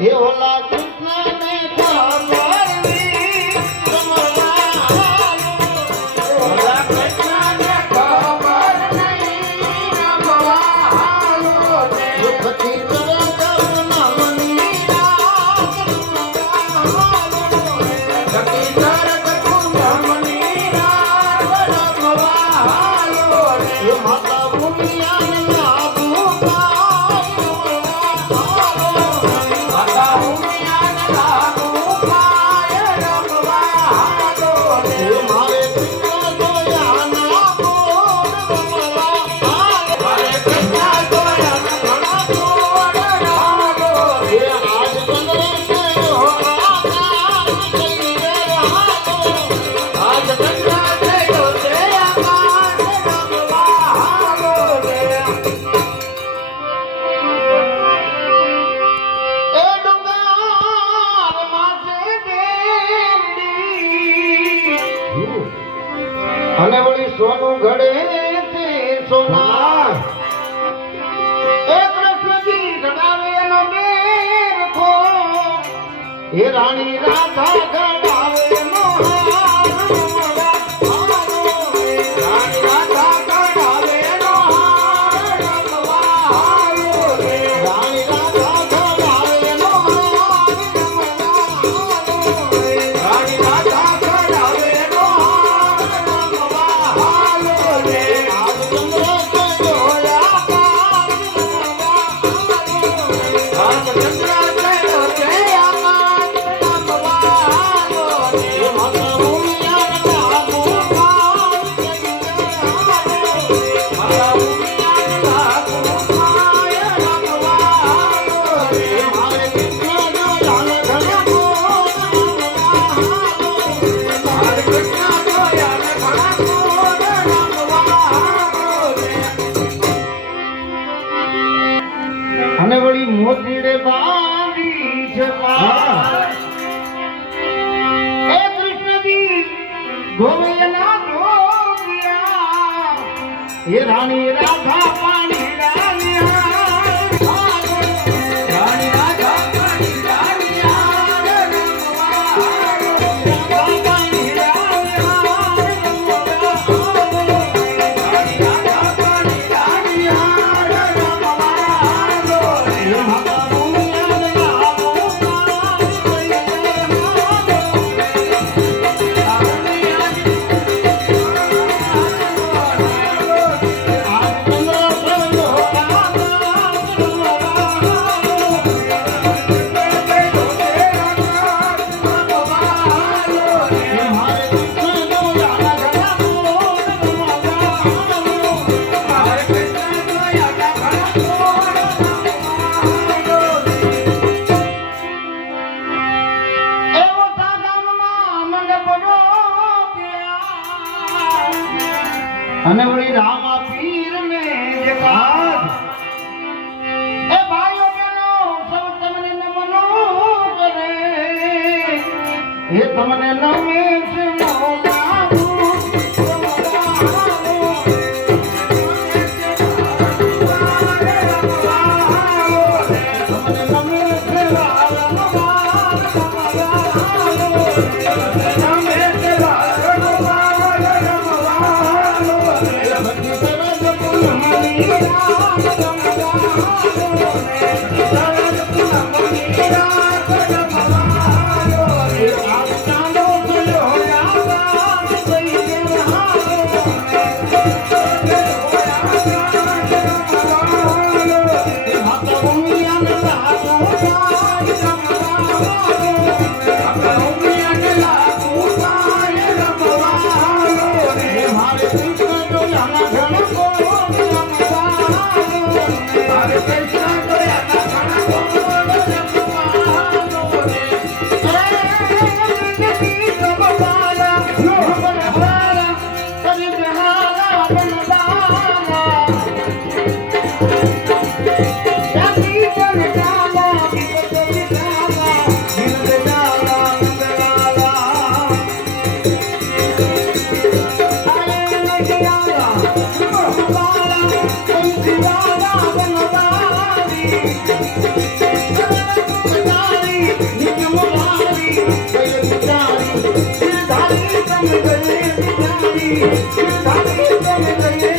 હે ઓલા કૃષ્ણને ખબરની રમવાલો ઓલા કૃષ્ણને ખબર નહીં રમવાલો દુઃખથી તરત નમની રાત રમવાલો દુઃખથી તરત નમની રાત રમવાલો હે માતા ભૂમિયાને લાગુ અને વળી સોનું ઘડે છે સોના એ કૃષ્ણજી ઘડાવે એનો બેરખો એ રાણી રાધા ઘડાવે એનો રાણી રાધા ઘડાવે એનો રાણી રાધા ઘડાવે એનો રાણી રાધા ઘડાવે એનો અને વળી મોતીડે બાંધી જવા એ કૃષ્ણજી ગોવિંદના ગોપિયા એ રાણી રાધા પાણી રાણી રાધા પાણી અને વળી રામા પીર ને જગાદ એ ભાઈઓ બહેનો સૌ તમને નમનો કરે એ તમને નમે છે મોલા તમે ગયે વિચારી, સારી તમે ગયે